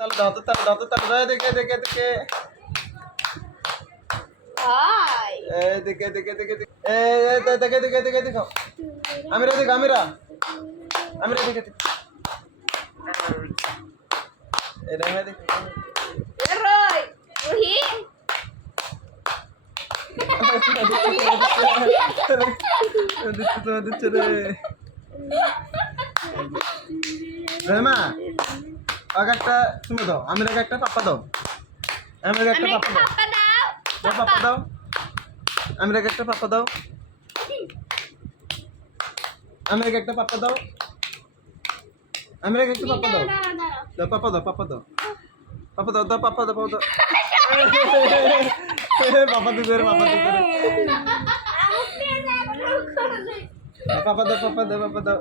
তাহলে দাও তো তাহলে দাও তো তাহলে দেখে দেখে দেখে। দেখে দেখে দেখে দেখে। দেখে দেখে দেখে দেখো আমিরা দেখো আমিরা। আমিরা দেখে দেখে। এই রেমে দেখে। রে। রেমা আগে একটা তুমি দাও আমির আগে একটা পাপ্পা দাও আমির একটা আমি পাপ্পা দাও পাপা দাও দাও পাপ্পা দাও আমির আগে একটা পাপ্পা দাও আমির আগে একটা পাপ্পা দাও আমির আগে একটা পাপ্পা দাও দাও পাপ্পা দাও পাপ্পা দাও পাপ্পা দাও দাও পাপ্পা দাও দাও পাপা রে পাপা রে পাপা দাও পাপা দাও পাপা দাও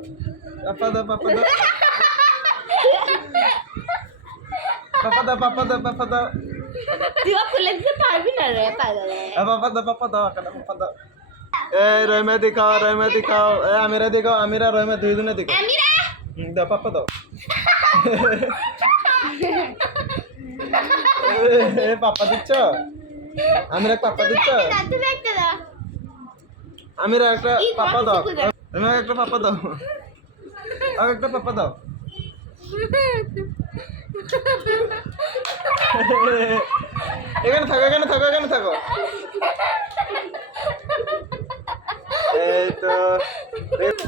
পাপা দাও পাপা দাও পাপা দাও পাপা দাও পাপা দাও। তুই খুলে দিতে পারবি না রে পাগলে এ পাপা দাও পাপা দাও কাটা পাপা দাও। এ রহিমা দিখাও রহিমা দিখাও এ আমিরা দিখাও আমিরা রহিমা দুই জনে দিখাও আমিরা? দাও পাপা দাও। এ পাপা দিচ্ছ? আমিরা পাপা দিচ্ছ? আমিরা একটা পাপা দাও। রহিমা একটা পাপা দাও। আর একটা পাপা দাও। এখানে থাকো এখানে থাকো এখানে থাকো। এই তো। এই-